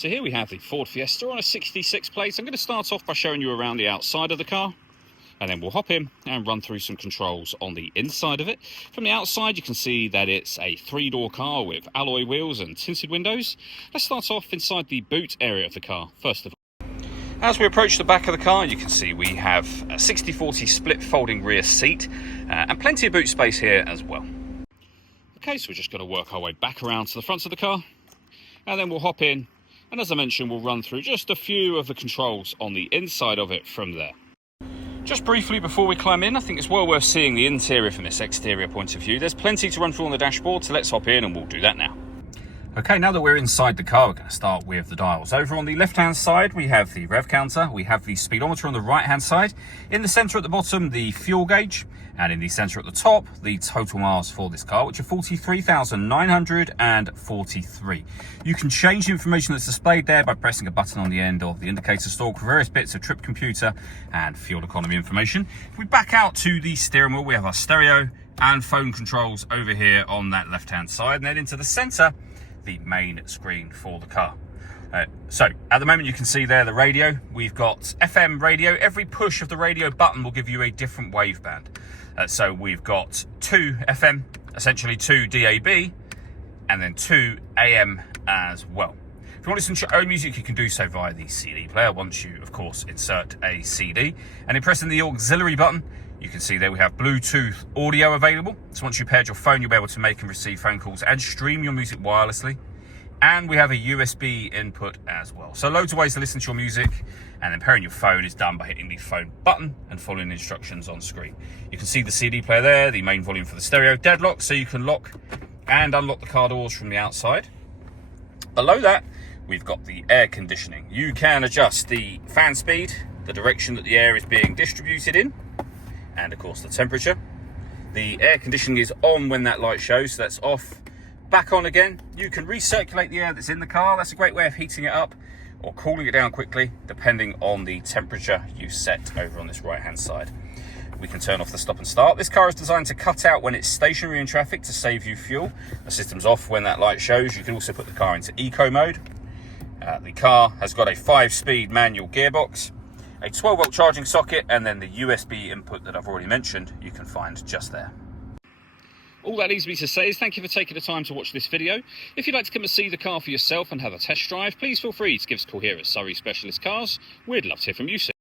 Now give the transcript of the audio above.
So here we have the Ford Fiesta on a 66 plate. I'm going to start off by showing you around the outside of the car, and then we'll hop in and run through some controls on the inside of it. From the outside, you can see that it's a 3-door car with alloy wheels and tinted windows. Let's start off inside the boot area of the car, first of all. As we approach the back of the car, you can see we have a 60/40 split folding rear seat and plenty of boot space here as well. Okay, so we're just going to work our way back around to the front of the car, and then we'll hop in. And as I mentioned, we'll run through just a few of the controls on the inside of it from there. Just briefly before we climb in, I think it's well worth seeing the interior from this exterior point of view. There's plenty to run through on the dashboard, so let's hop in and we'll do that now. Okay, now that we're inside the car, we're going to start with the dials. Over on the left-hand side, we have the rev counter. We have the speedometer on the right-hand side. In the centre at the bottom, the fuel gauge. And in the centre at the top, the total miles for this car, which are 43,943. You can change the information that's displayed there by pressing a button on the end of the indicator stalk for various bits of trip computer and fuel economy information. If we back out to the steering wheel, we have our stereo and phone controls over here on that left-hand side. And then into the centre, the main screen for the car. So at the moment you can see there the radio. We've got FM radio. Every push of the radio button will give you a different wave band. So we've got 2 FM, essentially 2 DAB, and then 2 AM as well. If you want to listen to your own music, you can do so via the CD player once you, of course, insert a CD. And in pressing the auxiliary button, you can see there we have Bluetooth audio available. So once you paired your phone, you'll be able to make and receive phone calls and stream your music wirelessly. And we have a USB input as well. So loads of ways to listen to your music, and then pairing your phone is done by hitting the phone button and following the instructions on screen. You can see the CD player there, the main volume for the stereo, deadlock, so you can lock and unlock the car doors from the outside. Below that, we've got the air conditioning. You can adjust the fan speed, the direction that the air is being distributed in, and of course the temperature. The air conditioning is on when that light shows, so that's off. Back on again. You can recirculate the air that's in the car. That's a great way of heating it up or cooling it down quickly, depending on the temperature you set over on this right hand side. We can turn off the stop and start. This car is designed to cut out when it's stationary in traffic to save you fuel. The system's off when that light shows. You can also put the car into eco mode. The car has got a 5-speed manual gearbox, a 12-volt charging socket, and then the USB input that I've already mentioned you can find just there. All that leaves me to say is thank you for taking the time to watch this video. If you'd like to come and see the car for yourself and have a test drive, please feel free to give us a call here at Surrey Specialist Cars. We'd love to hear from you soon.